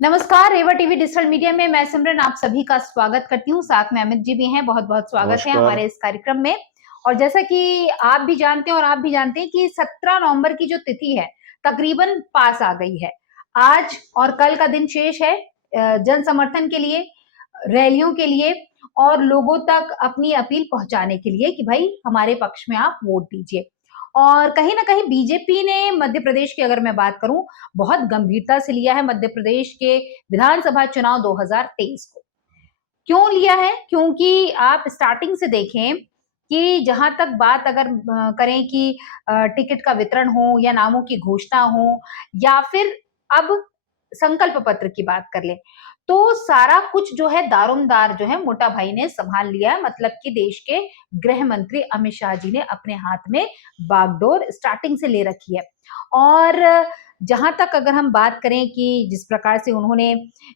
नमस्कार, रेवा TV digital media में मैं सिमरन आप सभी का स्वागत करती हूँ। साथ में अमित जी भी हैं। बहुत बहुत स्वागत है नमस्कार। हमारे इस कार्यक्रम में। और जैसा कि आप भी जानते हैं और आप भी जानते हैं कि 17 नवंबर की जो तिथि है तकरीबन पास आ गई है। आज और कल का दिन शेष है जन समर्थन के लिए, रैलियों के लिए और लोगों तक अपनी अपील पहुंचाने के लिए कि भाई हमारे पक्ष में आप वोट दीजिए। और कहीं ना कहीं बीजेपी ने मध्य प्रदेश की अगर मैं बात करूं, बहुत गंभीरता से लिया है मध्य प्रदेश के विधानसभा चुनाव 2023 को। क्यों लिया है? क्योंकि आप स्टार्टिंग से देखें कि जहां तक बात अगर करें कि टिकट का वितरण हो या नामों की घोषणा हो या फिर अब संकल्प पत्र की बात कर लें, तो सारा कुछ जो है दारोमदार जो है मोटा भाई ने संभाल लिया है। मतलब कि देश के गृह मंत्री अमित शाह जी ने अपने हाथ में बागडोर स्टार्टिंग से ले रखी है। और जहां तक अगर हम बात करें कि जिस प्रकार से उन्होंने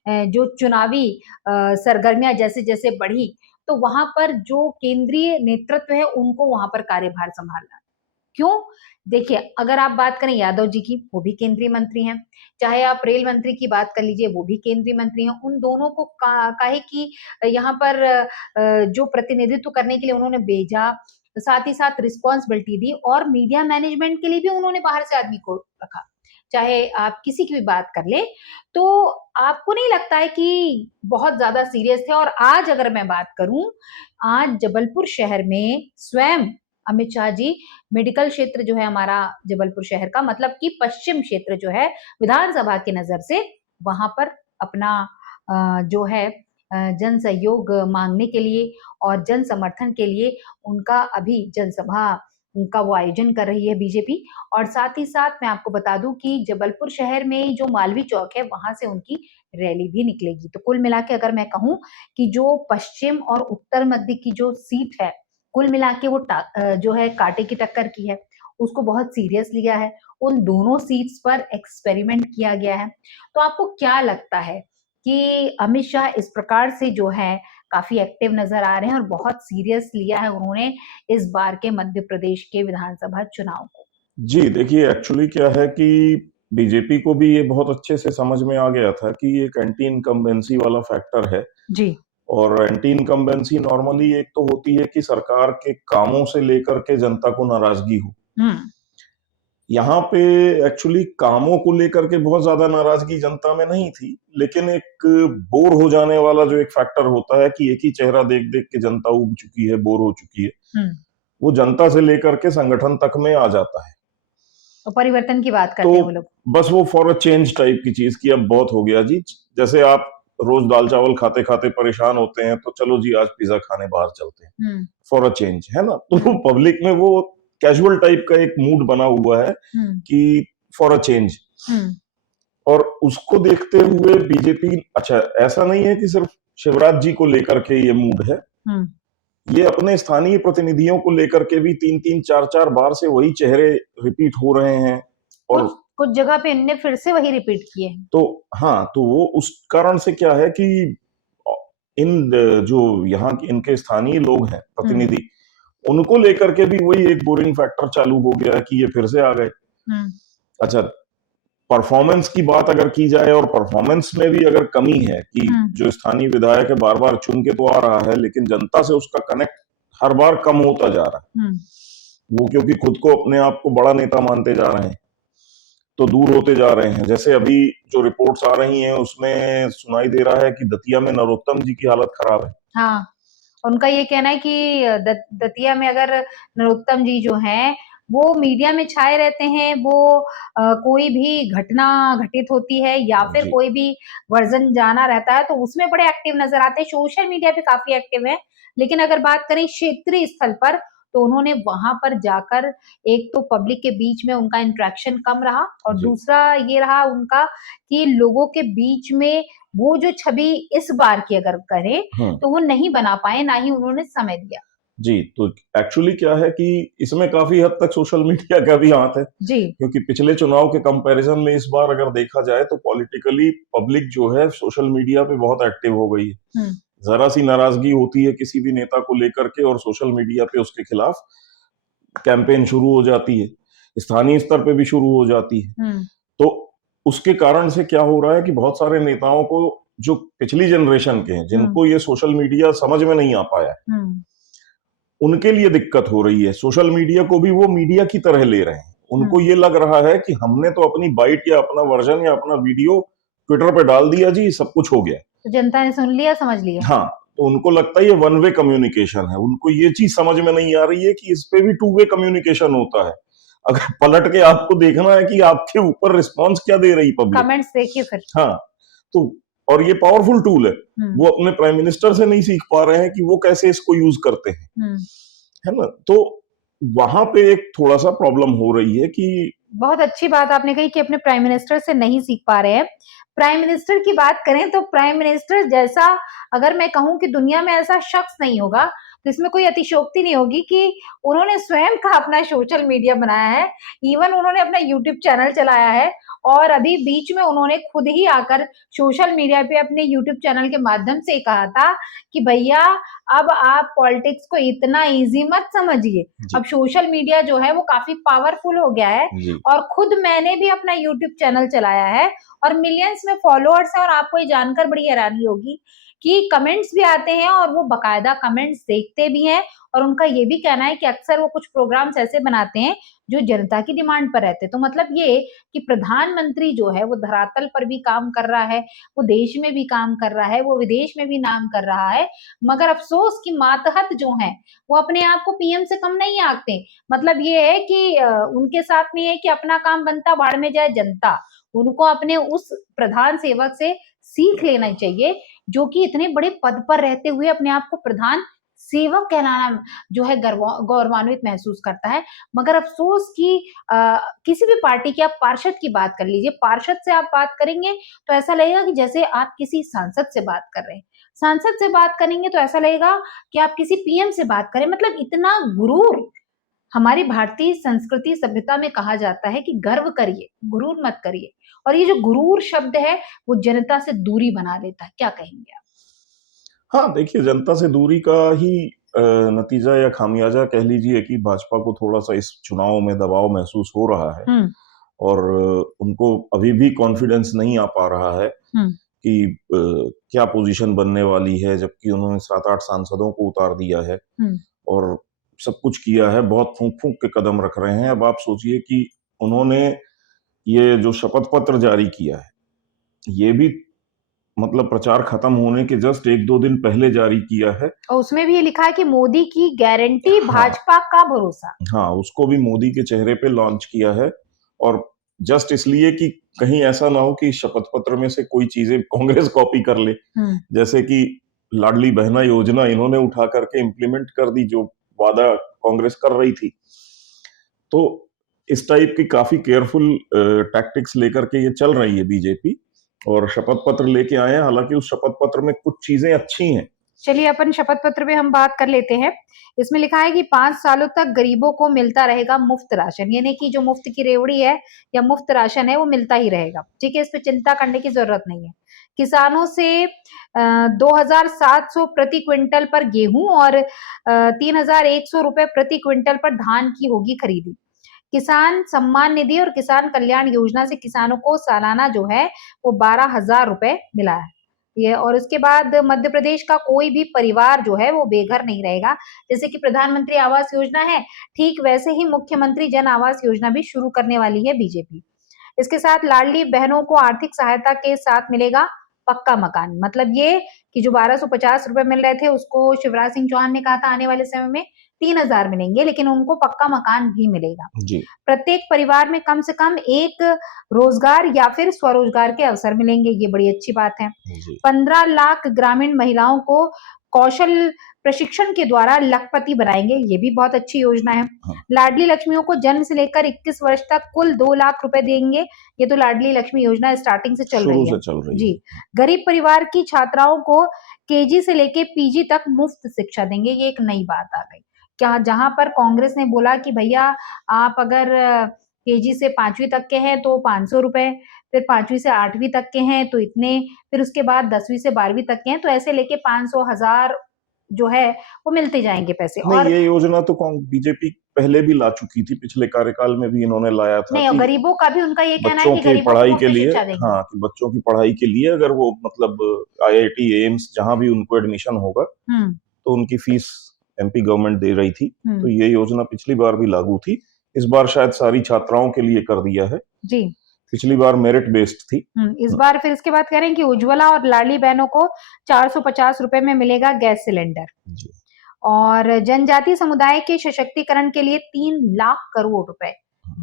जो चुनावी सरगर्मियां जैसे जैसे बढ़ी, तो वहां पर जो केंद्रीय नेतृत्व है उनको वहां पर कार्यभार संभालना। क्यों? देखिए, अगर आप बात करें यादव जी की, वो भी केंद्रीय मंत्री हैं। चाहे आप रेल मंत्री की बात कर लीजिए, वो भी केंद्रीय मंत्री हैं। उन दोनों को काहे कि यहाँ पर जो प्रतिनिधित्व करने के लिए उन्होंने भेजा, साथ ही साथ रिस्पॉन्सिबिलिटी दी और मीडिया मैनेजमेंट के लिए भी उन्होंने बाहर से आदमी को रखा। चाहे आप किसी की भी बात कर ले, तो आपको नहीं लगता है कि बहुत ज्यादा सीरियस थे? और आज अगर मैं बात करूं, आज जबलपुर शहर में स्वयं अमित शाह जी मेडिकल क्षेत्र जो है हमारा जबलपुर शहर का, मतलब कि पश्चिम क्षेत्र जो है विधानसभा की नजर से, वहां पर अपना जो है जन सहयोग मांगने के लिए और जन समर्थन के लिए उनका अभी जनसभा उनका वो आयोजन कर रही है बीजेपी। और साथ ही साथ मैं आपको बता दूं कि जबलपुर शहर में जो मालवी चौक है वहां से उनकी रैली भी निकलेगी। तो कुल मिला के अगर मैं कहूं कि जो पश्चिम और उत्तर मध्य की जो सीट है, कुल मिला के वो जो है कांटे की टक्कर की है, उसको बहुत सीरियस लिया है। उन दोनों सीट्स पर एक्सपेरिमेंट किया गया है। तो आपको क्या लगता है कि अमित शाह इस प्रकार से जो है काफी एक्टिव नजर आ रहे हैं और बहुत सीरियस लिया है उन्होंने इस बार के मध्य प्रदेश के विधानसभा चुनाव को? जी, देखिए एक्चुअली क्या है कि बीजेपी को भी ये बहुत अच्छे से समझ में आ गया था कि ये एक एंटी इनकम्बेंसी वाला फैक्टर है। जी। और एंटी इनकम्बेंसी नॉर्मली एक तो होती है कि सरकार के कामों से लेकर के जनता को नाराजगी हो। हम्म। यहाँ पे एक्चुअली कामों को लेकर के बहुत ज्यादा नाराजगी जनता में नहीं थी, लेकिन एक बोर हो जाने वाला जो एक फैक्टर होता है कि एक ही चेहरा देख देख के जनता उब चुकी है, बोर हो चुकी है, हम्म। वो जनता से लेकर के संगठन तक में आ जाता है। तो परिवर्तन की बात तो करते हैं वो लोग। बस वो फॉर अ चेंज टाइप की चीज की अब बहुत हो गया जी। जैसे आप रोज दाल चावल खाते खाते परेशान होते हैं, तो चलो जी आज पिज्जा खाने बाहर चलते हैं हम्म। फॉर अ चेंज, है ना? तो हम्म। पब्लिक में वो कैजुअल टाइप का एक मूड बना हुआ है हम्म। कि फॉर अ चेंज। हम्म। और उसको देखते हुए बीजेपी, अच्छा ऐसा नहीं है कि सिर्फ शिवराज जी को लेकर के ये मूड है, हम्म। ये अपने स्थानीय प्रतिनिधियों को लेकर के भी तीन तीन चार चार बार से वही चेहरे रिपीट हो रहे हैं। और कुछ कुछ जगह पे इनने फिर से वही रिपीट किए हैं। तो हाँ, तो वो उस कारण से क्या है कि जो यहाँ के इनके स्थानीय लोग हैं हम्म। प्रतिनिधि, उनको लेकर के भी वही एक बोरिंग फैक्टर चालू हो गया कि ये फिर से आ गए। हम्म। अच्छा, परफॉर्मेंस की बात अगर की जाए और परफॉर्मेंस में भी अगर कमी है कि हम्म। जो स्थानीय विधायक है बार बार चुन के तो आ रहा है, लेकिन जनता से उसका कनेक्ट हर बार कम होता जा रहा है। हम्म। वो क्योंकि खुद को अपने आप को बड़ा नेता मानते जा रहे हैं, तो दूर होते जा रहे हैं। जैसे अभी जो रिपोर्ट्स आ रही हैं उसमें सुनाई दे रहा है कि दतिया में नरोत्तम जी की हालत खराब है। हाँ, उनका ये कहना है कि दतिया में अगर नरोत्तम जी जो हैं वो मीडिया में छाए रहते हैं, वो कोई भी घटना घटित होती है या फिर जी। कोई भी वर्जन जाना रहता है तो उसमें बड़े एक्टिव नजर आते हैं। सोशल मीडिया पे काफी एक्टिव है। लेकिन अगर बात करें क्षेत्रीय स्थल पर, तो उन्होंने वहां पर जाकर एक तो पब्लिक के बीच में उनका इंटरेक्शन कम रहा और जी। दूसरा ये रहा उनका कि लोगों के बीच में वो जो छवि इस बार की अगर करें हम्म। तो वो नहीं बना पाए, ना ही उन्होंने समय दिया। जी, तो एक्चुअली क्या है कि इसमें काफी हद तक सोशल मीडिया का भी हाथ है, जी। क्योंकि पिछले चुनाव के कंपैरिजन में इस बार अगर देखा जाए तो पॉलिटिकली पब्लिक जो है सोशल मीडिया पे बहुत एक्टिव हो गई है। हम्म। जरा सी नाराजगी होती है किसी भी नेता को लेकर के और सोशल मीडिया पे उसके खिलाफ कैंपेन शुरू हो जाती है, स्थानीय स्तर पे भी शुरू हो जाती है। हम्म। तो उसके कारण से क्या हो रहा है कि बहुत सारे नेताओं को, जो पिछली जनरेशन के हैं, जिनको ये सोशल मीडिया समझ में नहीं आ पाया, उनके लिए दिक्कत हो रही है। सोशल मीडिया को भी वो मीडिया की तरह ले रहे हैं। उनको ये लग रहा है कि हमने तो अपनी बाइट या अपना वर्जन या अपना वीडियो ट्विटर पे डाल दिया जी, सब कुछ हो गया। तो जनता ने सुन लिया, समझ लिया। हाँ, तो उनको लगता है ये वन वे कम्युनिकेशन है। उनको ये चीज समझ में नहीं आ रही है कि इस पे भी टू वे कम्युनिकेशन होता है। अगर पलट के आपको देखना है कि आपके ऊपर रिस्पॉन्स क्या दे रही पब्लिक, कमेंट्स देखिए फिर। हाँ, तो और ये पावरफुल टूल है। वो अपने प्राइम मिनिस्टर से नहीं सीख पा रहे हैं कि वो कैसे इसको यूज करते हैं, है ना? तो वहां पे एक थोड़ा सा प्रॉब्लम हो रही है कि बहुत अच्छी बात आपने कही कि अपने प्राइम मिनिस्टर से नहीं सीख पा रहे हैं। प्राइम मिनिस्टर की बात करें तो प्राइम मिनिस्टर जैसा, अगर मैं कहूं कि दुनिया में ऐसा शख्स नहीं होगा, तो इसमें कोई अतिशयोक्ति नहीं होगी कि उन्होंने स्वयं का अपना सोशल मीडिया बनाया है। इवन उन्होंने अपना यूट्यूब चैनल चलाया है, और अभी बीच में उन्होंने खुद ही आकर सोशल मीडिया पे अपने यूट्यूब चैनल के माध्यम से कहा था कि भैया अब आप पॉलिटिक्स को इतना इजी मत समझिए, अब सोशल मीडिया जो है वो काफी पावरफुल हो गया है। और खुद मैंने भी अपना यूट्यूब चैनल चलाया है और मिलियंस में फॉलोअर्स हैं, और आपको ये जानकर बड़ी हैरानी होगी कि कमेंट्स भी आते हैं और वो बकायदा कमेंट्स देखते भी हैं, और उनका ये भी कहना है कि अक्सर वो कुछ प्रोग्राम्स ऐसे बनाते हैं जो जनता की डिमांड पर रहते हैं। तो मतलब ये कि प्रधानमंत्री जो है वो धरातल पर भी काम कर रहा है, वो देश में भी काम कर रहा है, वो विदेश में भी नाम कर रहा है, मगर अफसोस कि मातहत जो है वो अपने आप को पीएम से कम नहीं आंकते। मतलब ये है कि उनके साथ में है कि अपना काम बनता बाढ़ में जाए जनता। उनको अपने उस प्रधान सेवक से सीख लेना चाहिए जो कि इतने बड़े पद पर रहते हुए अपने आप को प्रधान सेवक कहलाना जो है गौरवान्वित महसूस करता है। मगर अफसोस कि किसी भी पार्टी के आप पार्षद की बात कर लीजिए, पार्षद से आप बात करेंगे तो ऐसा लगेगा कि जैसे आप किसी सांसद से बात कर रहे हैं, सांसद से बात करेंगे तो ऐसा लगेगा कि आप किसी पीएम से बात करें। मतलब इतना गुरूर हमारी भारतीय संस्कृति सभ्यता में कहा जाता है कि गर्व करिए, गुरूर मत करिए, और ये जो गुरूर शब्द है वो जनता से दूरी बना लेता है। क्या कहेंगे आप? हाँ, देखिए, जनता से दूरी का ही नतीजा या खामियाजा कह लीजिए कि भाजपा को थोड़ा-सा इस चुनाव में दबाव महसूस हो रहा है, और उनको अभी भी कॉन्फिडेंस नहीं आ पा रहा है कि क्या पोजीशन बनने वाली है, जबकि उन्होंने 7-8 सांसदों को उतार दिया है और सब कुछ किया है, बहुत फूँक-फूँक के कदम रख रहे हैं। अब आप सोचिए कि उन्होंने ये जो शपथ पत्र जारी किया है, ये भी मतलब प्रचार खत्म होने के जस्ट 1-2 दिन पहले जारी किया है। और उसमें भी ये लिखा है कि मोदी की गारंटी, भाजपा का भरोसा। हाँ, उसको भी मोदी के चेहरे पे लॉन्च किया है, और जस्ट इसलिए कि कहीं ऐसा ना हो कि शपथ पत्र में से कोई चीजें कांग्रेस कॉपी कर ले, जैसे कि लाडली बहना योजना इन्होंने उठा करके इम्प्लीमेंट कर दी, जो वादा कांग्रेस कर रही थी। तो इस टाइप की काफी केयरफुल टैक्टिक्स लेकर के ये चल रही है बीजेपी, और शपथ पत्र लेके आए हैं। हालांकि उस शपथ पत्र में कुछ चीजें अच्छी हैं। चलिए अपन शपथ पत्र पे हम बात कर लेते हैं। इसमें लिखा है कि 5 सालों तक गरीबों को मिलता रहेगा मुफ्त राशन, यानी कि जो मुफ्त की रेवड़ी है या मुफ्त राशन है वो मिलता ही रहेगा। ठीक है, इस पे चिंता करने की जरूरत नहीं है। किसानों से 2,700 प्रति क्विंटल पर गेहूं और 3,100 रुपए प्रति क्विंटल पर धान की होगी खरीदी। किसान सम्मान निधि और किसान कल्याण योजना से किसानों को सालाना जो है वो 12,000 रुपए मिला है ये। और उसके बाद मध्य प्रदेश का कोई भी परिवार जो है वो बेघर नहीं रहेगा। जैसे कि प्रधानमंत्री आवास योजना है, ठीक वैसे ही मुख्यमंत्री जन आवास योजना भी शुरू करने वाली है बीजेपी। इसके साथ लाडली बहनों को आर्थिक सहायता के साथ मिलेगा पक्का मकान। मतलब ये कि जो 1,250 रुपए मिल रहे थे उसको शिवराज सिंह चौहान ने कहा था आने वाले समय में 3,000 मिलेंगे, लेकिन उनको पक्का मकान भी मिलेगा। प्रत्येक परिवार में कम से कम एक रोजगार या फिर स्वरोजगार के अवसर मिलेंगे, ये बड़ी अच्छी बात है। 15 लाख ग्रामीण महिलाओं को कौशल प्रशिक्षण के द्वारा लखपति बनाएंगे, ये भी बहुत अच्छी योजना है। लाडली लक्ष्मियों को जन्म से लेकर 21 वर्ष तक कुल 2 लाख रुपए देंगे। ये तो लाडली लक्ष्मी योजना स्टार्टिंग से चल रही है जी। गरीब परिवार की छात्राओं को केजी से लेके पीजी तक मुफ्त शिक्षा देंगे, ये एक नई बात आ गई। क्या जहां पर कांग्रेस ने बोला कि भैया आप अगर केजी से 5वीं तक के हैं तो 500 रुपए, फिर 5वीं से 8वीं तक के हैं तो इतने, फिर उसके बाद 10वीं से 12वीं तक के हैं तो ऐसे लेके 500, 1000 जो है वो मिलते जाएंगे पैसे। नहीं, और ये योजना तो बीजेपी पहले भी ला चुकी थी, पिछले कार्यकाल में भी इन्होंने लाया था नहीं, और कि गरीबों का भी उनका ये कहना है बच्चों कि के गरीबों को पढ़ाई के मुफ्त लिए, शिक्षा देंगे। हाँ, कि बच्चों की पढ़ाई के लिए अगर वो मतलब आईआईटी एम्स जहां भी उनको एडमिशन होगा तो उनकी फीस एमपी गवर्नमेंट दे रही थी। तो ये योजना पिछली बार भी लागू थी, इस बार शायद सारी छात्राओं के लिए कर दिया है जी। पिछली बार मेरिट बेस्ड थी। इस बार फिर इसके बाद कह रहे हैं कि उज्ज्वला और लाडली बहनों को 450 रुपए में मिलेगा गैस सिलेंडर जी। और जनजातीय समुदाय के सशक्तिकरण के लिए 3 लाख करोड़ रुपए,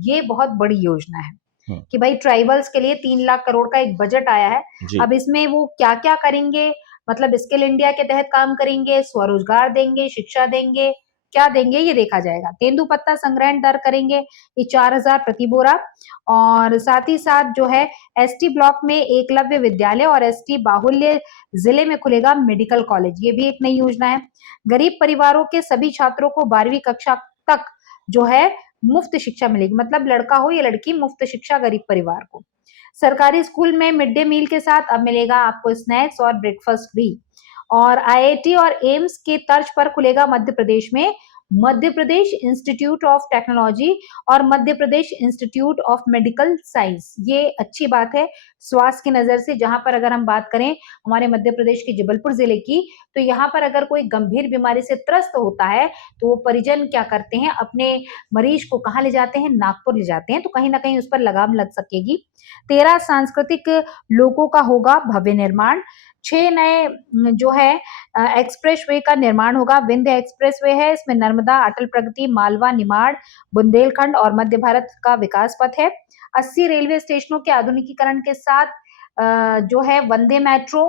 ये बहुत बड़ी योजना है कि भाई ट्राइबल्स के लिए 3 लाख करोड़ का एक बजट आया है। अब इसमें वो क्या क्या करेंगे, मतलब स्किल इंडिया के तहत काम करेंगे, स्वरोजगार देंगे, शिक्षा देंगे, क्या देंगे ये देखा जाएगा। तेंदुपत्ता संग्रहण दर करेंगे ये 4000 प्रति बोरा और साथ ही साथ जो है एसटी ब्लॉक में एकलव्य विद्यालय और एसटी बाहुल्य जिले में खुलेगा मेडिकल कॉलेज, ये भी एक नई योजना है। गरीब परिवारों के सभी छात्रों को 12वीं कक्षा तक जो है मुफ्त शिक्षा मिलेगी, मतलब लड़का हो या लड़की मुफ्त शिक्षा गरीब परिवार को। सरकारी स्कूल में मिड डे मील के साथ अब मिलेगा आपको स्नैक्स और ब्रेकफास्ट भी। और आईआईटी और एम्स के तर्ज पर खुलेगा मध्य प्रदेश में Madhya Pradesh institute of technology और Madhya Pradesh institute of medical science. ये अच्छी बात है स्वास्थ्य की नजर से। जहां पर अगर हम बात करें हमारे मध्य प्रदेश के जबलपुर जिले की, तो यहाँ पर अगर कोई गंभीर बीमारी से त्रस्त होता है तो वो परिजन क्या करते हैं, अपने मरीज को कहाँ ले जाते हैं, नागपुर ले जाते हैं, तो कहीं ना कहीं उस पर लगाम लग सकेगी। 13 सांस्कृतिक लोगों का होगा भव्य निर्माण। 6 नए जो है एक्सप्रेस वे का निर्माण होगा। विंध्य एक्सप्रेस वे है, इसमें नर्मदा, अटल प्रगति, मालवा, निमाड़, बुंदेलखंड और मध्य भारत का विकास पथ है। 80 रेलवे स्टेशनों के आधुनिकीकरण के साथ जो है वंदे metro,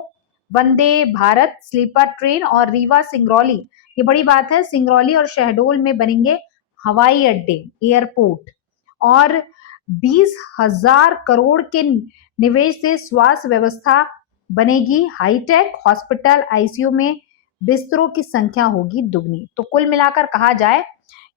Vande Bharat sleeper train और रीवा सिंगरौली, ये बड़ी बात है, सिंगरौली और शहडोल में बनेंगे हवाई अड्डे, एयरपोर्ट। और 20,000 करोड़ के निवेश से स्वास्थ्य व्यवस्था बनेगी हाईटेक, हॉस्पिटल आईसीयू में बिस्तरों की संख्या होगी दुगनी। तो कुल मिलाकर कहा जाए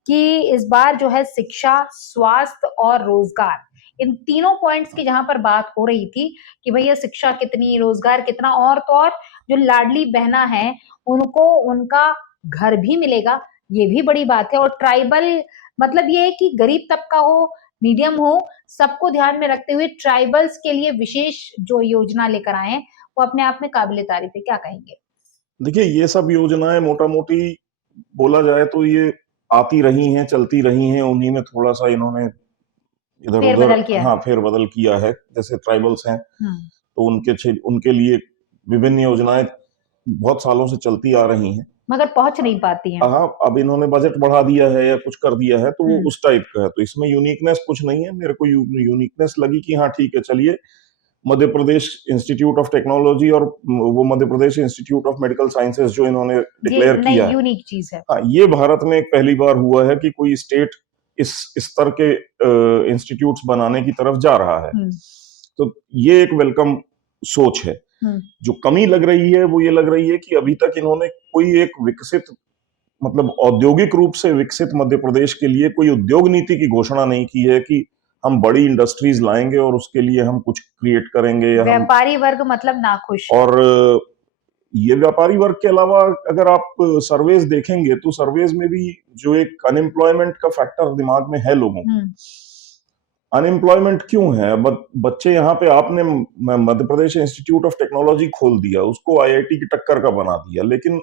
कि इस बार जो है शिक्षा, स्वास्थ्य और रोजगार, इन तीनों पॉइंट्स की जहां पर बात हो रही थी कि भैया शिक्षा कितनी, रोजगार कितना, और तो और जो लाडली बहना है उनको उनका घर भी मिलेगा, ये भी बड़ी बात है। और ट्राइबल मतलब ये है कि गरीब तबका हो, मीडियम हो, सबको ध्यान में रखते हुए ट्राइबल्स के लिए विशेष जो योजना लेकर आए हैं वो अपने आप में काबिले तारीफ है। क्या कहेंगे? देखिए, ये सब योजनाएं मोटा मोटी बोला जाए तो ये आती रही हैं, चलती रही हैं, उन्हीं में थोड़ा सा इन्होंने इधर उधर फेरबदल किया है। फेरबदल किया है। जैसे ट्राइबल्स हैं तो उनके लिए विभिन्न योजनाएं बहुत सालों से चलती आ रही हैं, मगर पहुंच नहीं पाती हैं। हाँ, अब इन्होंने बजट बढ़ा दिया है या कुछ कर दिया है तो वो उस टाइप का है, तो इसमें यूनिकनेस कुछ नहीं है। मेरे को यूनिकनेस लगी कि हाँ ठीक है, चलिए Madhya Pradesh institute of technology और वो Madhya Pradesh institute of medical sciences जो इन्होंने डिक्लेयर किया है, यूनिक चीज है। हाँ, ये भारत में एक पहली बार हुआ है कि कोई स्टेट इस स्तर के इंस्टीट्यूट्स बनाने की तरफ जा रहा है। तो ये एक वेलकम सोच है। जो कमी लग रही है वो ये लग रही है कि अभी तक इन्होंने कोई एक विकसित, मतलब औद्योगिक रूप से विकसित मध्य प्रदेश के लिए कोई उद्योग नीति की घोषणा नहीं की है कि हम बड़ी इंडस्ट्रीज लाएंगे और उसके लिए हम कुछ क्रिएट करेंगे या व्यापारी वर्ग मतलब नाखुश। और ये व्यापारी वर्ग के अलावा अगर आप सर्वेज देखेंगे तो सर्वेज में भी जो एक अनएम्प्लॉयमेंट का फैक्टर दिमाग में है लोगों को, अनएम्प्लॉयमेंट क्यों है? बच्चे यहाँ पे आपने Madhya Pradesh institute of technology खोल दिया, उसको आईआईटी की टक्कर का बना दिया, लेकिन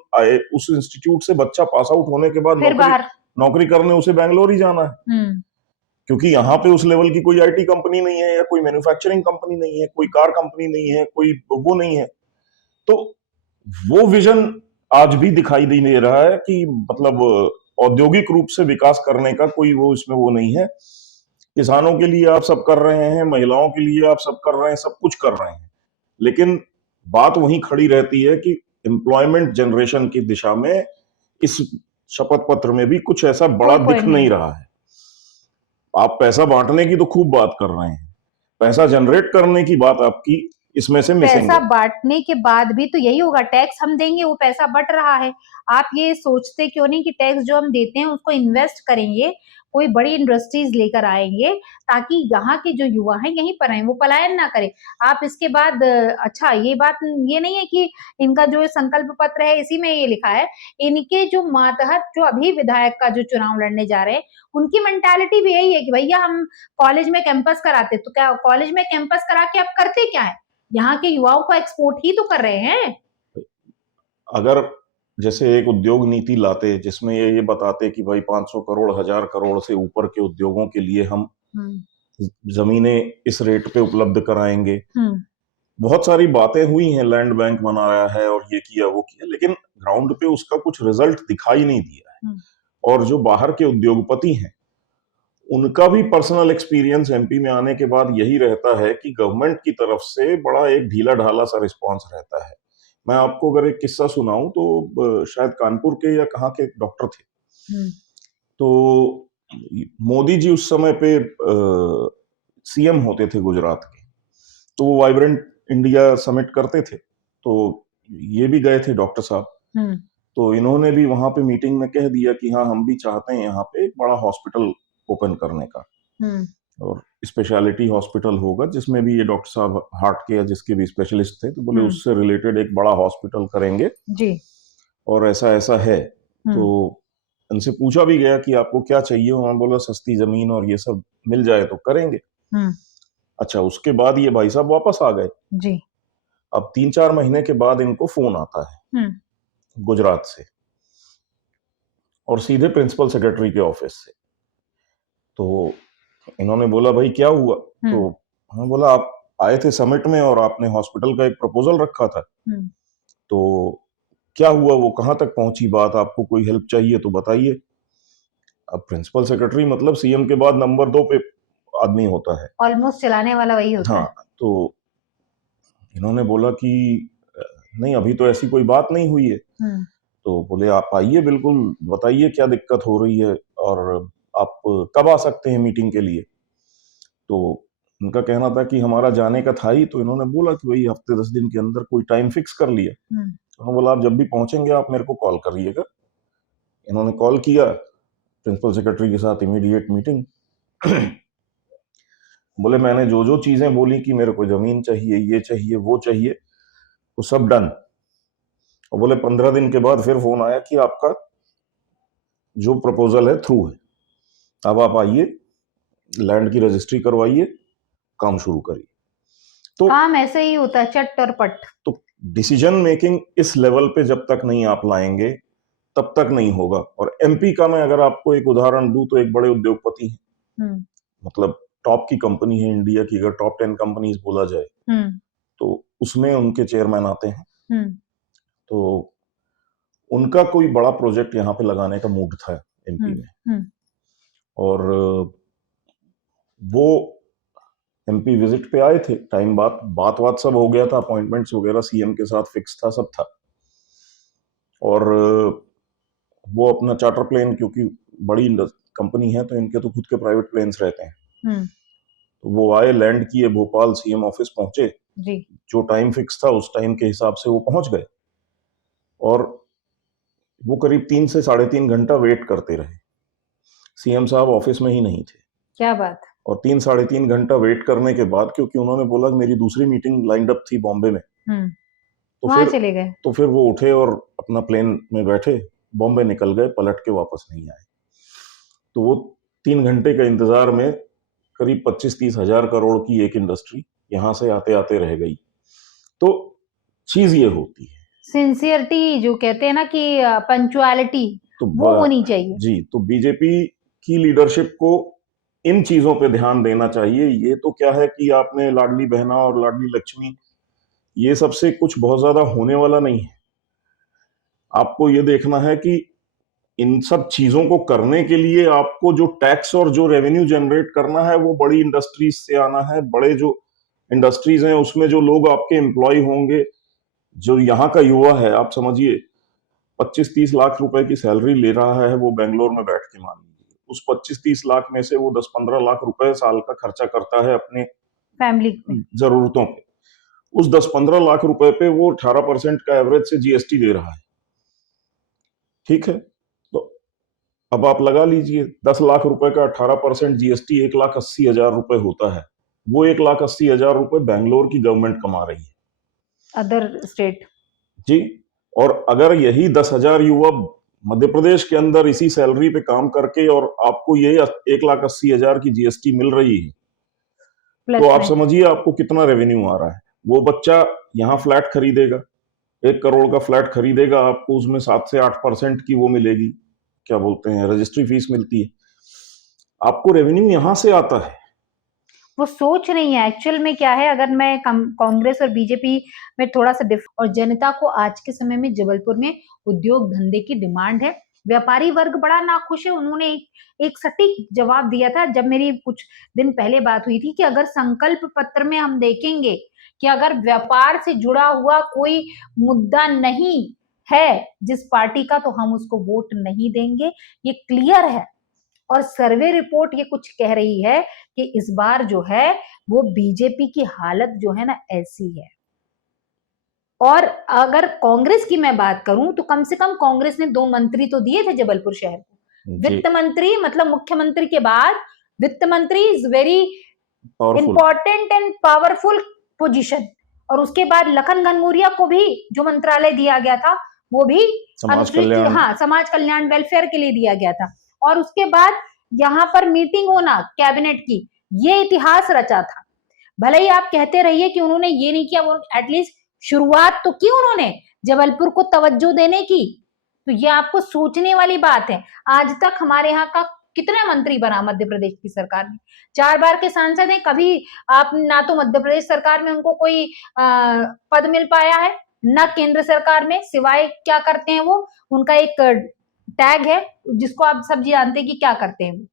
उस इंस्टीट्यूट से बच्चा पास आउट होने के बाद नौकरी करने उसे बैंगलोर ही जाना है, क्योंकि यहाँ पे उस लेवल की कोई आईटी कंपनी नहीं है या कोई मैन्युफैक्चरिंग कंपनी नहीं है, कोई कार कंपनी नहीं है, कोई वो नहीं है। तो वो विजन आज भी दिखाई नहीं रहा है कि मतलब औद्योगिक रूप से विकास करने का कोई वो इसमें वो नहीं है। किसानों के लिए आप सब कर रहे हैं, महिलाओं के लिए आप सब कर रहे हैं, सब कुछ कर रहे हैं, लेकिन बात वहीं खड़ी रहती है कि एम्प्लॉयमेंट जनरेशन की दिशा में इस शपथ पत्र में भी कुछ ऐसा बड़ा दिख नहीं रहा है। आप पैसा बांटने की तो खूब बात कर रहे हैं, पैसा जनरेट करने की बात आपकी इसमें से मिसिंग पैसा है। बांटने के बाद भी तो यही होगा, टैक्स हम देंगे, वो पैसा बट रहा है। आप ये सोचते क्यों नहीं कि टैक्स जो हम देते हैं उसको इन्वेस्ट करेंगे, कोई बड़ी इंडस्ट्रीज लेकर आएंगे, ताकि यहाँ के जो युवा हैं यहीं पर आए, वो पलायन ना करें। आप इसके बाद अच्छा, ये बात ये नहीं है कि इनका जो संकल्प पत्र है इसी में ये लिखा है, इनके जो मातहत जो अभी विधायक का जो चुनाव लड़ने जा रहे हैं, उनकी मेंटालिटी भी यही है कि भैया हम कॉलेज में कैंपस कराते, तो क्या कॉलेज में कैंपस करा के आप करते क्या है? यहाँ के युवाओं को एक्सपोर्ट ही तो कर रहे हैं। अगर जैसे एक उद्योग नीति लाते जिसमें ये बताते कि भाई 500 करोड़ 1000 करोड़ से ऊपर के उद्योगों के लिए हम जमीनें इस रेट पे उपलब्ध कराएंगे। बहुत सारी बातें हुई हैं, लैंड बैंक बनाया है और ये किया वो किया, लेकिन ग्राउंड पे उसका कुछ रिजल्ट दिखाई नहीं दिया है। और जो बाहर के उद्योगपति हैं उनका भी पर्सनल एक्सपीरियंस एमपी में आने के बाद यही रहता है कि गवर्नमेंट की तरफ से बड़ा एक ढीला ढाला सा रिस्पॉन्स रहता है। मैं आपको अगर एक किस्सा सुनाऊं तो शायद कानपुर के या कहाँ के डॉक्टर थे, तो मोदी जी उस समय पे सीएम होते थे गुजरात के, तो वो वाइब्रेंट इंडिया समिट करते थे, तो ये भी गए थे डॉक्टर साहब। तो इन्होंने भी वहां पे मीटिंग में कह दिया कि हाँ हम भी चाहते हैं यहाँ पे एक बड़ा हॉस्पिटल ओपन करने का, और स्पेशलिटी हॉस्पिटल होगा जिसमें भी ये डॉक्टर साहब हार्ट के या जिसके भी स्पेशलिस्ट थे, तो बोले उससे रिलेटेड एक बड़ा हॉस्पिटल करेंगे जी, और ऐसा ऐसा है। तो उनसे पूछा भी गया कि आपको क्या चाहिए, उन्होंने बोला सस्ती जमीन और ये सब मिल जाए तो करेंगे। अच्छा, उसके बाद ये भाई साहब वापस आ गए जी। अब 3-4 महीने के बाद इनको फोन आता है गुजरात से, और सीधे प्रिंसिपल सेक्रेटरी के ऑफिस से। तो इन्होंने बोला भाई क्या हुआ, तो उन्होंने बोला आप आए थे समिट में और आपने हॉस्पिटल का एक प्रपोजल रखा था, तो क्या हुआ, वो कहां तक पहुंची बात, आपको कोई हेल्प चाहिए तो बताइए। अब प्रिंसिपल सेक्रेटरी मतलब सीएम के बाद नंबर 2 पे आदमी होता है, ऑलमोस्ट चलाने वाला वही होता है। तो इन्होंने बोला कि नहीं अभी तो ऐसी कोई बात नहीं हुई है। तो बोले आप आइए, बिल्कुल बताइए क्या दिक्कत हो रही है और आप कब आ सकते हैं मीटिंग के लिए। तो उनका कहना था कि हमारा जाने का था ही, तो इन्होंने बोला कि भाई हफ्ते 10 दिन के अंदर कोई टाइम फिक्स कर लिया। उन्होंने बोला आप जब भी पहुंचेंगे आप मेरे को कॉल करिएगा। इन्होंने कॉल किया, प्रिंसिपल सेक्रेटरी के साथ इमीडिएट मीटिंग। बोले मैंने जो जो चीजें बोली कि मेरे को जमीन चाहिए, ये चाहिए, वो चाहिए, वो सब डन। और बोले 15 दिन के बाद फिर फोन आया कि आपका जो प्रपोजल है थ्रू है, अब आप आइए, लैंड की रजिस्ट्री करवाइए, काम शुरू करिए। तो काम ऐसे ही होता है, चट और पट। तो डिसीजन मेकिंग इस लेवल पे जब तक नहीं आप लाएंगे तब तक नहीं होगा। और एमपी का मैं अगर आपको एक उदाहरण दूं तो एक बड़े उद्योगपति हैं, मतलब टॉप की कंपनी है इंडिया की, अगर टॉप 10 कंपनीज बोला जाए तो उसमें उनके चेयरमैन आते हैं। तो उनका कोई बड़ा प्रोजेक्ट यहाँ पे लगाने का मूड था एमपी में, और वो एमपी विजिट पे आए थे, टाइम बात सब हो गया था, अपॉइंटमेंट्स वगैरह सीएम के साथ फिक्स था, सब था। और वो अपना चार्टर प्लेन, क्योंकि बड़ी कंपनी है तो इनके तो खुद के प्राइवेट प्लेन्स रहते हैं, तो वो आए, लैंड किए, भोपाल सीएम ऑफिस पहुंचे जी। जो टाइम फिक्स था उस टाइम के हिसाब से वो पहुंच गए, और वो करीब 3 से 3.5 घंटा वेट करते रहे। सीएम साहब ऑफिस में ही नहीं थे। क्या बात। और 3-3.5 घंटा वेट करने के बाद, क्योंकि उन्होंने बोला मेरी दूसरी मीटिंग लाइंड अप थी बॉम्बे में, तो वहां चले गए। तो फिर वो उठे और अपना प्लेन में बैठे, बॉम्बे निकल गए, पलट के वापस नहीं आए। तो वो 3 घंटे के इंतजार में करीब 25-30 हजार करोड़ की एक इंडस्ट्री यहां से आते आते रह गई। तो चीज ये होती है, सिंसियरिटी जो कहते हैं ना कि पंचुअलिटी, तो वो होनी चाहिए जी। तो बीजेपी की लीडरशिप को इन चीजों पे ध्यान देना चाहिए। ये तो क्या है कि आपने लाडली बहना और लाडली लक्ष्मी, ये सबसे कुछ बहुत ज्यादा होने वाला नहीं है। आपको ये देखना है कि इन सब चीजों को करने के लिए आपको जो टैक्स और जो रेवेन्यू जनरेट करना है वो बड़ी इंडस्ट्रीज से आना है। बड़े जो इंडस्ट्रीज हैं उसमें जो लोग आपके एम्प्लॉय होंगे, जो यहाँ का युवा है, आप समझिए 25-30 लाख रुपए की सैलरी ले रहा है वो बेंगलोर में बैठ के, मान लीजिए उस 25-30 लाख में से वो 10-15 लाख रुपए साल का खर्चा करता है अपने फैमिली जरूरतों पे, उस 10-15 लाख रुपए पे वो 18% का एवरेज से जीएसटी ले रहा है। ठीक है, तो अब आप लगा लीजिए 10 लाख रुपए का 18% जीएसटी 1,80,000 रुपए होता है। वो 1,80,000 रुपए बैंगलोर की गवर्नमेंट कमा रही है अदर स्टेट। जी। और अगर यही 10,000 युवा मध्य प्रदेश के अंदर इसी सैलरी पे काम करके और आपको ये 1,80,000 की जीएसटी मिल रही है, तो प्लस आप में समझिए आपको कितना रेवेन्यू आ रहा है। वो बच्चा यहाँ फ्लैट खरीदेगा, 1 करोड़ का फ्लैट खरीदेगा, आपको उसमें 7 से 8% की वो मिलेगी, क्या बोलते हैं, रजिस्ट्री फीस मिलती है। आपको रेवेन्यू यहां से आता है। वो सोच नहीं है एक्चुअल में क्या है। अगर मैं कांग्रेस और बीजेपी में थोड़ा सा और जनता को आज के समय में जबलपुर में उद्योग धंधे की डिमांड है। व्यापारी वर्ग बड़ा नाखुश है। उन्होंने एक सटीक जवाब दिया था जब मेरी कुछ दिन पहले बात हुई थी कि अगर संकल्प पत्र में हम देखेंगे कि अगर व्यापार से जुड़ा हुआ कोई मुद्दा नहीं है जिस पार्टी का, तो हम उसको वोट नहीं देंगे। ये क्लियर है। और सर्वे रिपोर्ट ये कुछ कह रही है कि इस बार जो है वो बीजेपी की हालत जो है ना ऐसी है। और अगर कांग्रेस की मैं बात करूं तो कम से कम कांग्रेस ने 2 मंत्री तो दिए थे जबलपुर शहर को। वित्त मंत्री मतलब मुख्यमंत्री के बाद वित्त मंत्री is very important and powerful position. और उसके बाद लखन घनघोरिया को भी जो मंत्रालय दिया गया था वो भी समाज कल्याण, हाँ, समाज कल्याण वेलफेयर के लिए दिया गया था। और उसके बाद यहाँ पर मीटिंग होना कैबिनेट की, ये इतिहास रचा था। भले ही आप कहते रहिए कि उन्होंने ये नहीं किया, वो एटलीस्ट शुरुआत तो की उन्होंने जबलपुर को तवज्जो देने की। तो ये आपको सोचने वाली बात है। आज तक हमारे यहाँ का कितने मंत्री बना मध्य प्रदेश की सरकार में? 4 बार के सांसद हैं। कभी आप ना तो मध्य प्रदेश सरकार में उनको कोई पद मिल पाया है, ना केंद्र सरकार में। सिवाय क्या करते हैं वो, उनका एक टैग है जिसको आप सब जानते हैं कि क्या करते हैं।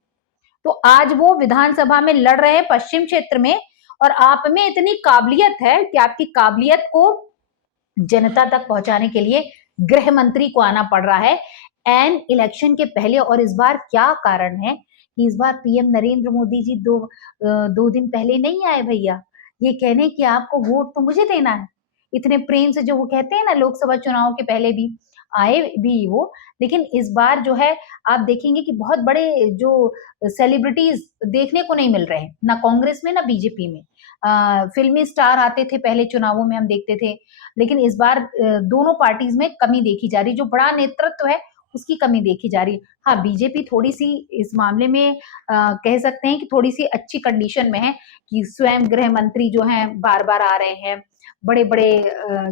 तो आज वो विधानसभा में लड़ रहे हैं पश्चिम क्षेत्र में, और आप में इतनी काबिलियत है कि आपकी काबिलियत को जनता तक पहुंचाने के लिए गृह मंत्री को आना पड़ रहा है एंड इलेक्शन के पहले। और इस बार क्या कारण है कि इस बार पीएम नरेंद्र मोदी जी दो दिन पहले नहीं आए भैया, ये कहने कि आपको वोट तो मुझे देना है। इतने प्रेम से जो वो कहते हैं ना, लोकसभा चुनाव के पहले भी आए भी वो। लेकिन इस बार जो है आप देखेंगे कि बहुत बड़े जो सेलिब्रिटीज देखने को नहीं मिल रहे हैं, ना कांग्रेस में ना बीजेपी में। फिल्मी स्टार आते थे पहले चुनावों में, हम देखते थे। लेकिन इस बार दोनों पार्टीज में कमी देखी जा रही। जो बड़ा नेतृत्व है उसकी कमी देखी जा रही। हाँ, बीजेपी थोड़ी सी इस मामले में कह सकते हैं कि थोड़ी सी अच्छी कंडीशन में है कि स्वयं गृह मंत्री जो हैं बार बार आ रहे हैं, बड़े बड़े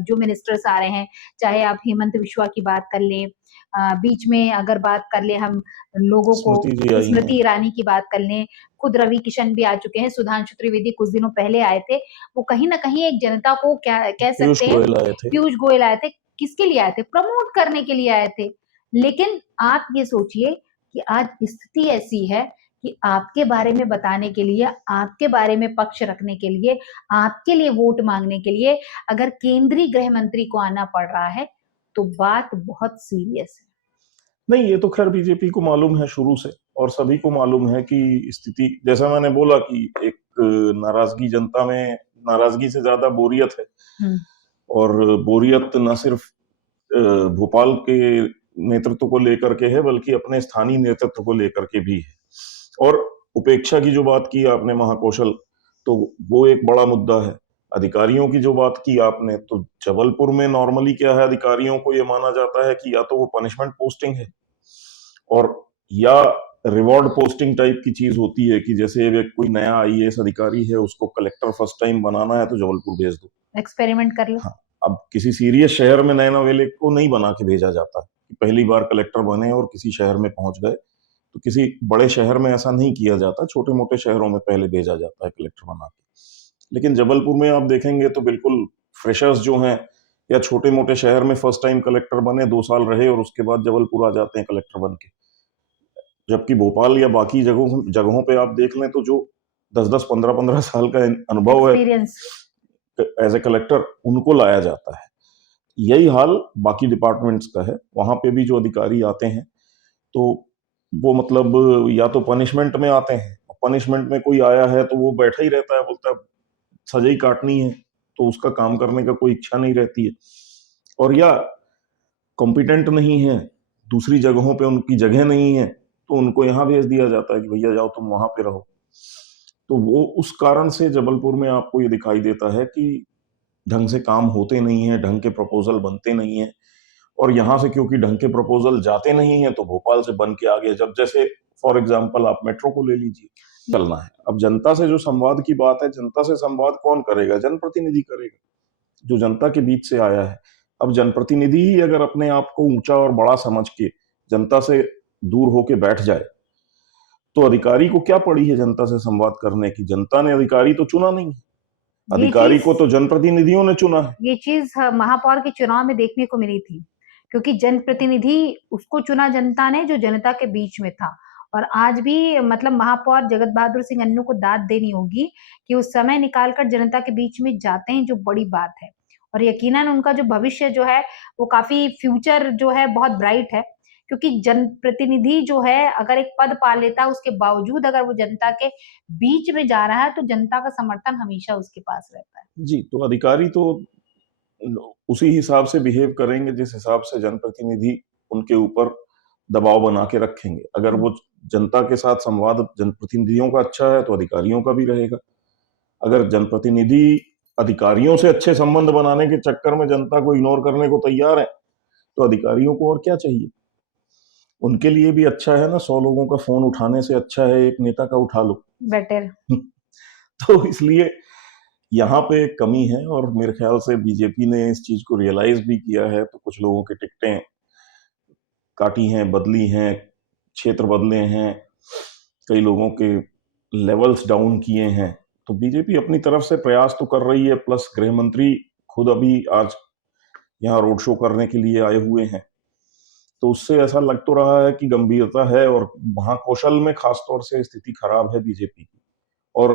जो मिनिस्टर्स आ रहे हैं। चाहे आप हेमंत बिश्वा की बात कर लें, बीच में अगर बात कर ले हम लोगों को, स्मृति ईरानी की बात कर लें, खुद रवि किशन भी आ चुके हैं, सुधांशु त्रिवेदी कुछ दिनों पहले आए थे। वो कहीं ना कहीं एक जनता को क्या कह सकते हैं, पीयूष गोयल आए थे। किसके लिए आए थे? प्रमोट करने के लिए आए थे। लेकिन आप ये सोचिए कि आज स्थिति ऐसी है कि आपके बारे में बताने के लिए, आपके बारे में पक्ष रखने के लिए, आपके लिए वोट मांगने के लिए अगर केंद्रीय गृह मंत्री को आना पड़ रहा है तो बात बहुत सीरियस है। नहीं, ये तो खैर बीजेपी को मालूम है शुरू से, और सभी को मालूम है कि स्थिति, जैसा मैंने बोला कि एक नाराजगी जनता में, नाराजगी से ज्यादा बोरियत है। और बोरियत न सिर्फ भोपाल के नेतृत्व को लेकर के है, बल्कि अपने स्थानीय नेतृत्व को लेकर के भी है। और उपेक्षा की जो बात की आपने महाकौशल, तो वो एक बड़ा मुद्दा है। अधिकारियों की जो बात की आपने, तो जबलपुर में नॉर्मली क्या है, अधिकारियों को ये माना जाता है कि या तो वो पनिशमेंट पोस्टिंग है और या रिवॉर्ड पोस्टिंग टाइप की चीज होती है कि जैसे कोई नया आईएएस अधिकारी है, उसको कलेक्टर फर्स्ट टाइम बनाना है तो जबलपुर भेज दो, एक्सपेरिमेंट कर लो। हाँ, अब किसी सीरियस शहर में नए नवेले को नहीं बना के भेजा जाता कि पहली बार कलेक्टर बने और किसी शहर में पहुंच गए। तो किसी बड़े शहर में ऐसा नहीं किया जाता, छोटे मोटे शहरों में पहले भेजा जाता है कलेक्टर बना के। लेकिन जबलपुर में आप देखेंगे तो बिल्कुल फ्रेशर्स जो हैं, या छोटे मोटे शहर में फर्स्ट टाइम कलेक्टर बने, 2 साल रहे और उसके बाद जबलपुर आ जाते हैं कलेक्टर बन के। जबकि भोपाल या बाकी जगहों पे आप देख लें तो जो 10-10, 15-15 साल का अनुभव है एज ए कलेक्टर, उनको लाया जाता है। यही हाल बाकी डिपार्टमेंट्स का है। वहां पे भी जो अधिकारी आते हैं तो वो मतलब या तो पनिशमेंट में आते हैं, पनिशमेंट में कोई आया है तो वो बैठा ही रहता है, बोलता है सजा ही काटनी है तो उसका काम करने का कोई इच्छा नहीं रहती है, और या कॉम्पिटेंट नहीं है, दूसरी जगहों पे उनकी जगह नहीं है, तो उनको यहाँ भेज दिया जाता है कि भैया जाओ तुम वहां पे रहो। तो वो उस कारण से जबलपुर में आपको ये दिखाई देता है कि ढंग से काम होते नहीं है, ढंग के प्रपोजल बनते नहीं है, और यहाँ से क्योंकि ढंग के प्रपोजल जाते नहीं है तो भोपाल से बन के आ गए। जब जैसे फॉर एग्जाम्पल आप मेट्रो को ले लीजिए, चलना है, अब जनता से जो संवाद की बात है, जनता से संवाद कौन करेगा? जनप्रतिनिधि करेगा, जो जनता के बीच से आया है। अब जनप्रतिनिधि ही अगर अपने आप को ऊंचा और बड़ा समझ के जनता से दूर होके बैठ जाए, तो अधिकारी को क्या पड़ी है जनता से संवाद करने की? जनता ने अधिकारी तो चुना नहीं, अधिकारी को तो जनप्रतिनिधियों ने चुना है। ये चीज महापौर के चुनाव में देखने को मिली थी, क्योंकि जनप्रतिनिधि उसको चुना जनता ने जो जनता के बीच में था। और आज भी मतलब महापौर जगत बहादुर सिंह अन्नू को दाद देनी होगी कि उस समय निकालकर जनता के बीच में जाते हैं, जो बड़ी बात है। और यकीनन उनका जो भविष्य जो है वो काफी फ्यूचर जो है बहुत ब्राइट है, क्योंकि जनप्रतिनिधि जो है अगर एक पद पा लेता है उसके बावजूद अगर वो जनता के बीच में जा रहा है तो जनता का समर्थन हमेशा उसके पास रहता है। जी, तो अधिकारी तो उसी हिसाब से बिहेव करेंगे जिस हिसाब से जनप्रतिनिधि उनके ऊपर दबाव बना के रखेंगे। अगर वो जनता के साथ संवाद जनप्रतिनिधियों का अच्छा है तो अधिकारियों का भी रहेगा। अगर जनप्रतिनिधि अधिकारियों से अच्छे संबंध बनाने के चक्कर में जनता को इग्नोर करने को तैयार है, तो अधिकारियों को और क्या चाहिए? उनके लिए भी अच्छा है ना, 100 लोगों का फोन उठाने से अच्छा है एक नेता का उठा लो। बेटर। तो इसलिए यहाँ पे एक कमी है, और मेरे ख्याल से बीजेपी ने इस चीज को रियलाइज भी किया है, तो कुछ लोगों की टिकटें काटी हैं, बदली हैं, क्षेत्र बदले हैं, कई लोगों के लेवल्स डाउन किए हैं। तो बीजेपी अपनी तरफ से प्रयास तो कर रही है, प्लस गृह मंत्री खुद अभी आज यहाँ रोड शो करने के लिए आए हुए हैं, तो उससे ऐसा लग तो रहा है कि गंभीरता है, और महाकौशल में खासतौर से स्थिति खराब है बीजेपी की, और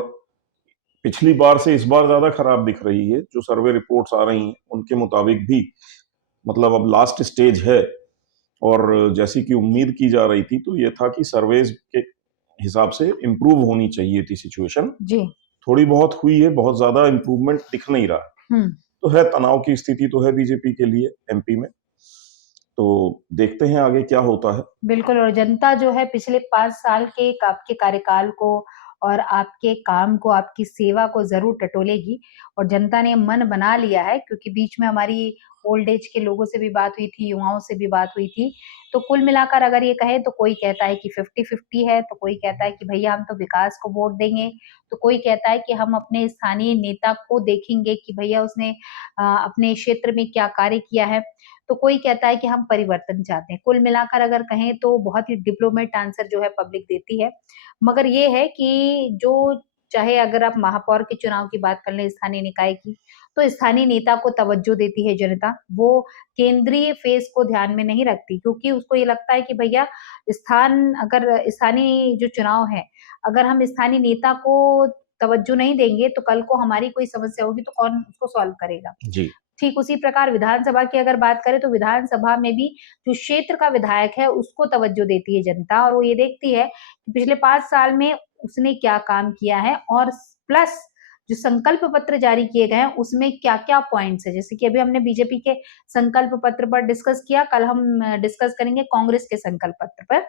पिछली बार से इस बार ज्यादा खराब दिख रही है। जो सर्वे रिपोर्ट्स आ रही हैं उनके मुताबिक भी मतलब अब लास्ट स्टेज है, और जैसी कि उम्मीद की जा रही थी तो ये था कि सर्वेज के हिसाब से इम्प्रूव होनी चाहिए थी सिचुएशन। जी। थोड़ी बहुत हुई है, बहुत ज्यादा इम्प्रूवमेंट दिख नहीं रहा। तो है, तनाव की स्थिति तो है बीजेपी के लिए एमपी में, तो देखते हैं आगे क्या होता है। बिल्कुल, और जनता जो है पिछले 5 साल के आपके कार्यकाल को और आपके काम को, आपकी सेवा को ज़रूर टटोलेगी। और जनता ने मन बना लिया है, क्योंकि बीच में हमारी ओल्ड एज के लोगों से भी बात हुई थी, युवाओं से भी बात हुई थी। तो कुल मिलाकर अगर ये कहें तो कोई कहता है कि 50-50 है, तो कोई कहता है कि भैया हम तो विकास को वोट देंगे, तो कोई कहता है कि हम अपने स्थानीय नेता को देखेंगे कि भैया उसने अपने क्षेत्र में क्या कार्य किया है। तो कोई कहता है कि हम परिवर्तन चाहते हैं। कुल मिलाकर अगर कहें तो बहुत ही डिप्लोमेट आंसर जो है पब्लिक देती है। मगर ये है कि जो चाहे अगर आप महापौर के चुनाव की बात कर लें स्थानीय निकाय की, तो स्थानीय नेता को तवज्जो देती है जनता। वो केंद्रीय फेस को ध्यान में नहीं रखती, क्योंकि उसको ये लगता है कि भैया अगर स्थानीय जो चुनाव है, अगर हम स्थानीय नेता को तवज्जो नहीं देंगे तो कल को हमारी कोई समस्या होगी तो कौन उसको सॉल्व करेगा। जी। ठीक उसी प्रकार विधानसभा की अगर बात करें तो विधानसभा में भी जो क्षेत्र का विधायक है उसको तवज्जो देती है जनता, और वो ये देखती है कि पिछले 5 साल में उसने क्या काम किया है, और प्लस जो संकल्प पत्र जारी किए गए हैं उसमें क्या-क्या पॉइंट्स है। जैसे कि अभी हमने बीजेपी के संकल्प पत्र पर डिस्कस किया, कल हम डिस्कस करेंगे कांग्रेस के संकल्प पत्र पर।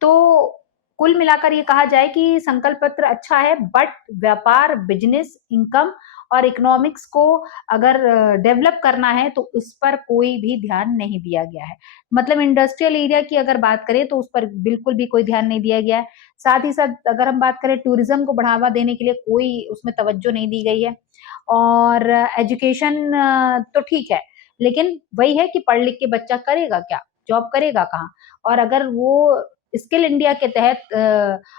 तो कुल मिलाकर ये कहा जाए कि संकल्प पत्र अच्छा है, बट व्यापार, बिजनेस, इनकम और इकोनॉमिक्स को अगर डेवलप करना है तो उस पर कोई भी ध्यान नहीं दिया गया है। मतलब इंडस्ट्रियल एरिया की अगर बात करें तो उस पर बिल्कुल भी कोई ध्यान नहीं दिया गया है। साथ ही साथ अगर हम बात करें टूरिज्म को बढ़ावा देने के लिए कोई उसमें तवज्जो नहीं दी गई है। और एजुकेशन तो ठीक है, लेकिन वही है कि पढ़ लिख के बच्चा करेगा क्या? जॉब करेगा कहाँ? और अगर वो स्किल इंडिया के तहत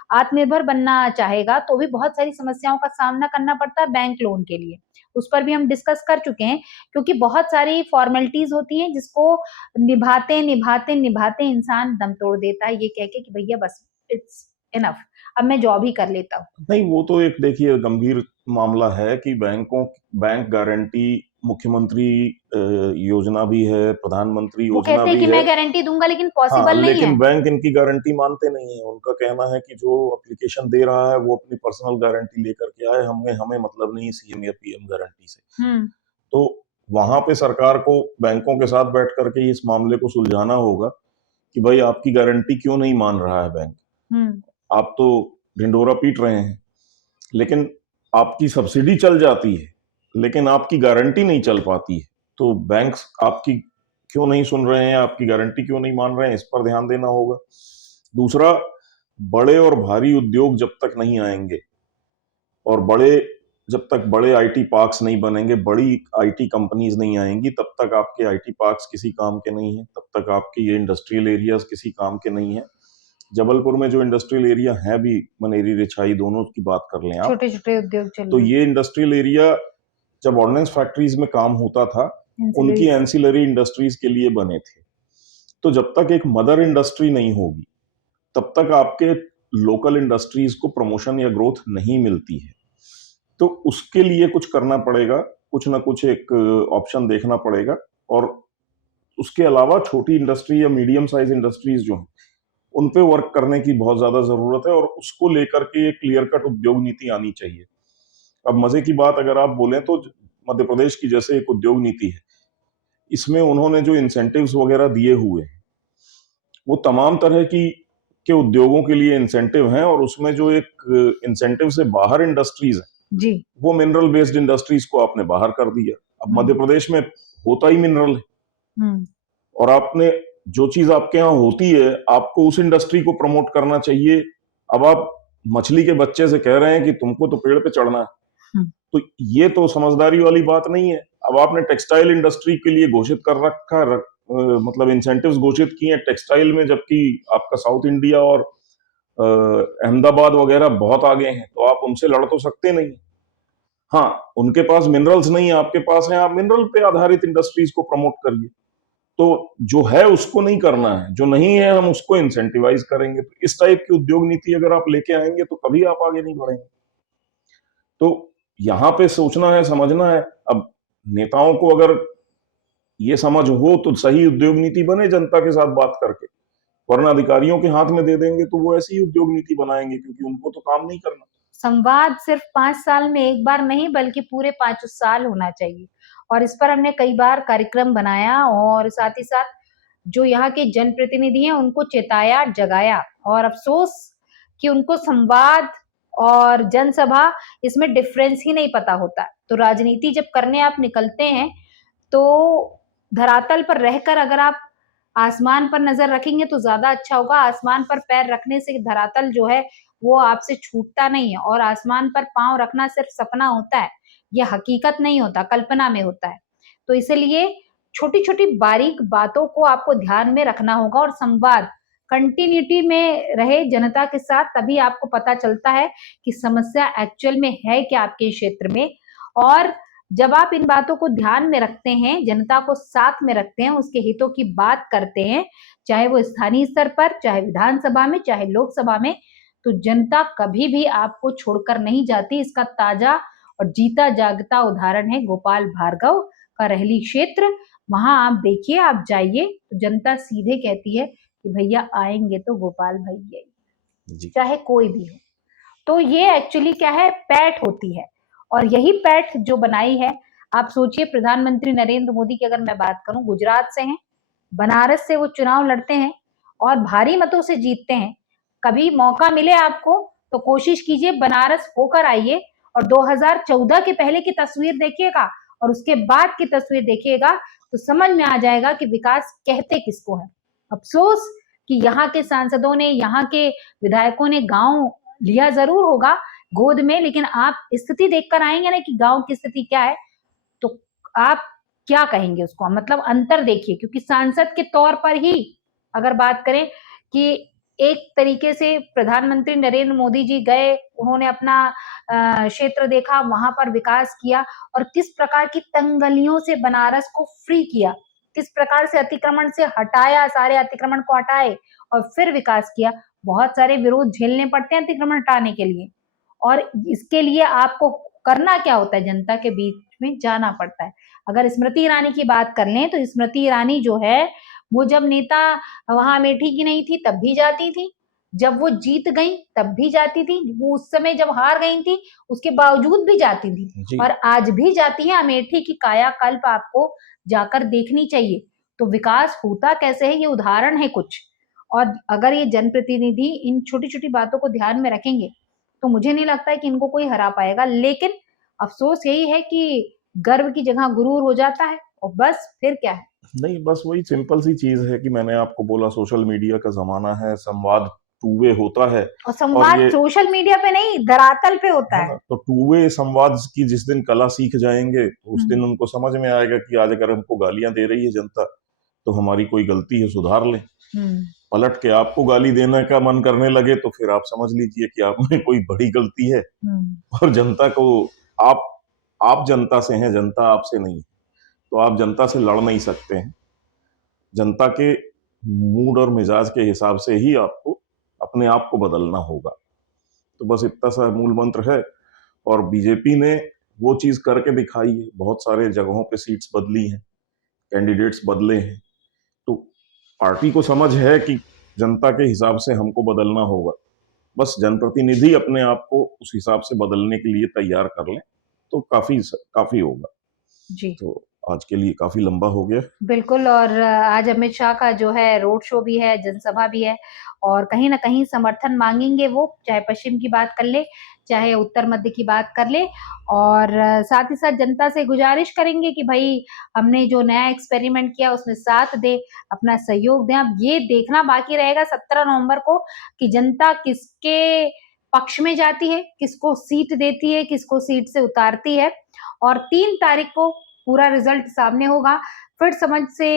आत्मनिर्भर बनना चाहेगा तो भी बहुत सारी समस्याओं का सामना करना पड़ता है बैंक लोन के लिए। उस पर भी हम डिस्कस कर चुके हैं, क्योंकि बहुत सारी फॉर्मेलिटीज़ होती हैं जिसको निभाते इंसान दम तोड़ देता है, ये कह के कि भैया बस इट्स इनफ, अब मैं जॉब ही कर लेता हूँ। नहीं, वो तो एक देखिए गंभीर मामला है कि बैंक गारंटी मुख्यमंत्री योजना भी है, प्रधानमंत्री वो योजना कहते हैं भी कि है। मैं गारंटी दूंगा, लेकिन हाँ, पॉसिबल नहीं है। लेकिन बैंक इनकी गारंटी मानते नहीं है। उनका कहना है कि जो एप्लीकेशन दे रहा है वो अपनी पर्सनल गारंटी लेकर के आए, हमें मतलब नहीं सीएम या पीएम गारंटी से। तो वहां पे सरकार को बैंकों के साथ बैठ करके इस मामले को सुलझाना होगा कि भाई आपकी गारंटी क्यों नहीं मान रहा है बैंक। आप तो ढिंडोरा पीट रहे हैं, लेकिन आपकी सब्सिडी चल जाती है, लेकिन आपकी गारंटी नहीं चल पाती है। तो बैंक्स आपकी क्यों नहीं सुन रहे हैं, आपकी गारंटी क्यों नहीं मान रहे हैं, इस पर ध्यान देना होगा। दूसरा, बड़े और भारी उद्योग जब तक नहीं आएंगे और जब तक बड़े आईटी पार्क्स नहीं बनेंगे, बड़ी आईटी कंपनीज नहीं आएंगी, तब तक आपके आईटी पार्क्स किसी काम के नहीं है, तब तक आपके ये इंडस्ट्रियल एरियाज किसी काम के नहीं है। जबलपुर में जो इंडस्ट्रियल एरिया है भी, मनेरी रिछाई दोनों की बात कर लें आप, छोटे छोटे उद्योग चल तो रहे हैं। ये इंडस्ट्रियल एरिया जब ऑर्डिनेंस फैक्ट्रीज में काम होता था, उनकी एंसिलरी इंडस्ट्रीज के लिए बने थे। तो जब तक एक मदर इंडस्ट्री नहीं होगी, तब तक आपके लोकल इंडस्ट्रीज को प्रमोशन या ग्रोथ नहीं मिलती है। तो उसके लिए कुछ करना पड़ेगा, कुछ ना कुछ एक ऑप्शन देखना पड़ेगा। और उसके अलावा छोटी इंडस्ट्री या मीडियम साइज इंडस्ट्रीज जो हैं, उन पे वर्क करने की बहुत ज्यादा जरूरत है और उसको लेकर के एक क्लियर कट उद्योग नीति आनी चाहिए। अब मजे की बात अगर आप बोलें तो मध्य प्रदेश की जैसे एक उद्योग नीति है, इसमें उन्होंने जो इंसेंटिव्स वगैरह दिए हुए हैं, वो तमाम तरह की के उद्योगों के लिए इंसेंटिव हैं, और उसमें जो एक इंसेंटिव से बाहर इंडस्ट्रीज है जी, वो मिनरल बेस्ड इंडस्ट्रीज को आपने बाहर कर दिया। अब मध्य प्रदेश में होता ही मिनरल है, और आपने जो चीज आपके यहाँ होती है आपको उस इंडस्ट्री को प्रमोट करना चाहिए। अब आप मछली के बच्चे से कह रहे हैं कि तुमको तो पेड़ पे चढ़ना है, तो ये तो समझदारी वाली बात नहीं है। अब आपने टेक्सटाइल इंडस्ट्री के लिए घोषित कर रखा मतलब इंसेंटिव्स घोषित किए हैं टेक्सटाइल में, जबकि आपका साउथ इंडिया और अहमदाबाद वगैरह बहुत आगे हैं, तो आप उनसे लड़ तो सकते नहीं। हाँ, उनके पास मिनरल्स नहीं है, आपके पास है, आप मिनरल पे आधारित इंडस्ट्रीज को प्रमोट करिए। तो जो है उसको नहीं करना है, जो नहीं है हम उसको इंसेंटिवाइज करेंगे। तो इस टाइप की उद्योग नीति अगर आप लेके आएंगे तो कभी आप आगे नहीं बढ़ेंगे। तो यहाँ पे सोचना है, समझना है। अब नेताओं को अगर ये समझ हो तो सही उद्योग नीति बने जनता के साथ बात करके, वरना अधिकारियों के हाथ में दे देंगे तो वो ऐसी ही उद्योग नीति बनाएंगे, क्योंकि उनको तो काम नहीं करना। संवाद सिर्फ 5 साल में एक बार नहीं, बल्कि पूरे 5 साल होना चाहिए। और इस पर हमने कई बार कार्यक्रम बनाया और साथ ही साथ जो यहाँ के जनप्रतिनिधि हैं उनको चेताया, जगाया। और अफसोस कि उनको संवाद और जनसभा इसमें डिफरेंस ही नहीं पता होता। तो राजनीति जब करने आप निकलते हैं तो धरातल पर रहकर अगर आप आसमान पर नजर रखेंगे तो ज्यादा अच्छा होगा। आसमान पर पैर रखने से धरातल जो है वो आपसे छूटता नहीं है, और आसमान पर पांव रखना सिर्फ सपना होता है, यह हकीकत नहीं होता, कल्पना में होता है। तो इसलिए छोटी छोटी बारीक बातों को आपको ध्यान में रखना होगा और संवाद कंटिन्यूटी में रहे जनता के साथ, तभी आपको पता चलता है कि समस्या एक्चुअल में है क्या आपके क्षेत्र में। और जब आप इन बातों को ध्यान में रखते हैं, जनता को साथ में रखते हैं, उसके हितों की बात करते हैं, चाहे वो स्थानीय स्तर पर, चाहे विधानसभा में, चाहे लोकसभा में, तो जनता कभी भी आपको छोड़कर नहीं जाती। इसका ताजा और जीता जागता उदाहरण है गोपाल भार्गव का रहली क्षेत्र। वहां आप देखिए, आप जाइए तो जनता सीधे कहती है कि भैया आएंगे तो गोपाल भैया, चाहे कोई भी हो। तो ये एक्चुअली क्या है, पैठ होती है। और यही पैठ जो बनाई है, आप सोचिए प्रधानमंत्री नरेंद्र मोदी की अगर मैं बात करूं, गुजरात से हैं, बनारस से वो चुनाव लड़ते हैं और भारी मतों से जीतते हैं। कभी मौका मिले आपको तो कोशिश कीजिए, बनारस होकर आइए और 2014 के पहले की तस्वीर देखिएगा और उसके बाद की तस्वीर देखिएगा, तो समझ में आ जाएगा कि विकास कहते किसको है। अफसोस कि यहाँ के सांसदों ने, यहाँ के विधायकों ने गांव लिया जरूर होगा गोद में, लेकिन आप स्थिति देखकर आएंगे ना कि गांव की स्थिति क्या है, तो आप क्या कहेंगे उसको, मतलब अंतर देखिए। क्योंकि सांसद के तौर पर ही अगर बात करें कि एक तरीके से प्रधानमंत्री नरेंद्र मोदी जी गए, उन्होंने अपना क्षेत्र देखा, वहां पर विकास किया और किस प्रकार की तंगलियों से बनारस को फ्री किया, किस प्रकार से अतिक्रमण से हटाया, सारे अतिक्रमण को हटाए और फिर विकास किया। बहुत सारे विरोध झेलने पड़ते हैं अतिक्रमण हटाने के लिए, और इसके लिए आपको करना क्या होता है, जनता के बीच में जाना पड़ता है। अगर स्मृति ईरानी की बात कर लें तो स्मृति ईरानी जो है वो जब नेता वहां अमेठी की नहीं थी तब भी जाती थी, जब वो जीत गई तब भी जाती थी, वो उस समय जब हार गई थी उसके बावजूद भी जाती थी जी। और आज भी जाती है। अमेठी की कायाकल्प आपको जाकर देखनी चाहिए। तो विकास होता कैसे है ये उदाहरण है कुछ। और अगर ये जनप्रतिनिधि इन छोटी छोटी बातों को ध्यान में रखेंगे तो मुझे नहीं लगता है कि इनको कोई हरा पाएगा। लेकिन अफसोस यही है कि गर्व की जगह गुरूर हो जाता है और बस फिर क्या है। नहीं, बस वही सिंपल सी चीज है कि मैंने आपको बोला, सोशल मीडिया का जमाना है, संवाद टू वे होता है। और और संवाद ये सोशल मीडिया पे नहीं धरातल पे होता है है। ना, तो टू वे संवाद की जिस दिन कला सीख जाएंगे तो उस दिन उनको समझ में आएगा कि आज अगर हमको गालियां दे रही है जनता तो हमारी कोई गलती है, सुधार लें। पलट के आपको गाली देने का मन करने लगे तो फिर आप समझ लीजिए कि आप में कोई बड़ी गलती है। और जनता को, आप आप जनता से हैं, जनता आपसे नहीं है, तो आप जनता से लड़ नहीं सकते हैं। जनता के मूड और मिजाज के हिसाब से ही आपको अपने आप को बदलना होगा। तो बस इतना सा मूल मंत्र है। और बीजेपी ने वो चीज करके दिखाई है, बहुत सारे जगहों पे सीट्स बदली हैं, कैंडिडेट्स बदले हैं। तो पार्टी को समझ है कि जनता के हिसाब से हमको बदलना होगा। बस जनप्रतिनिधि अपने आप को उस हिसाब से बदलने के लिए तैयार कर लें तो काफी काफी होगा। जी तो आज के लिए काफी लंबा हो गया। बिल्कुल। और आज अमित शाह का जो है रोड शो भी है, जनसभा भी है और कहीं ना कहीं समर्थन मांगेंगे वो, चाहे पश्चिम की बात कर ले चाहे उत्तर मध्य की बात कर ले। और साथ ही साथ जनता से गुजारिश करेंगे कि भाई हमने जो नया एक्सपेरिमेंट किया उसमें साथ दे, अपना सहयोग दें। अब ये देखना बाकी रहेगा 17 नवंबर को कि जनता किसके पक्ष में जाती है, किसको सीट देती है, किसको सीट से उतारती है। और 3 तारीख को पूरा रिजल्ट सामने होगा। फिर समझ से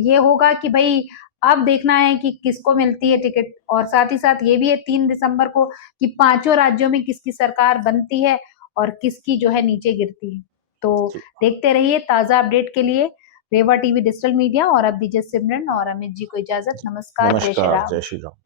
ये होगा कि भाई अब देखना है कि किसको मिलती है टिकट। और साथ ही साथ ये भी है 3 दिसंबर को कि 5 राज्यों में किसकी सरकार बनती है और किसकी जो है नीचे गिरती है। तो देखते रहिए ताजा अपडेट के लिए रेवा टीवी डिजिटल मीडिया। और अब दीजिए सिमरन और अमित जी को इजाजत। नमस्कार, जय श्री नमस्कार, राम। जय श्री राम।